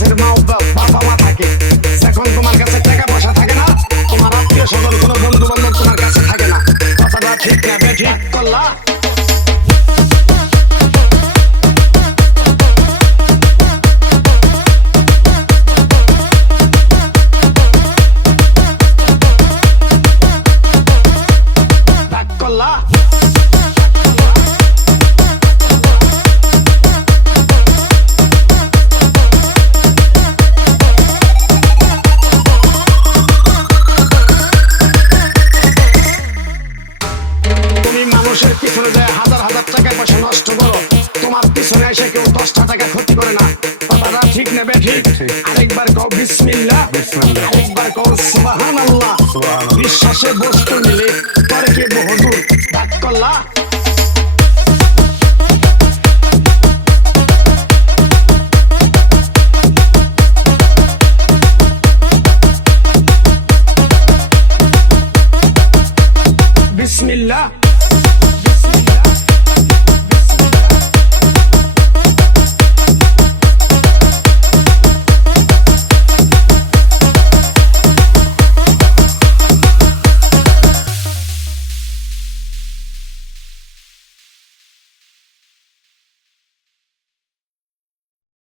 কাছের মা বাবা মা থাকে, যখন তোমার কাছে টাকা পয়সা থাকে না, তোমার আত্মীয় স্বজন কোনো বন্ধু বান্ধব তোমার কাছে থাকে না। কথাটা ঠিক না বেঠিক করলা? মানুষের পিছনে যায় হাজার হাজার টাকা পয়সা নষ্ট করো, তোমার পিছনে এসে কেউ 10টা টাকা ক্ষতি করে না। কথাটা ঠিক নেবে ঠিক? আরেকবার কও বিসমিল্লাহ, আরেকবার কও সুবহানাল্লাহ। বিশ্বাসে বস্তু নিলে পরে কে বহুদূর। ডাক করলা? বিসমিল্লাহ।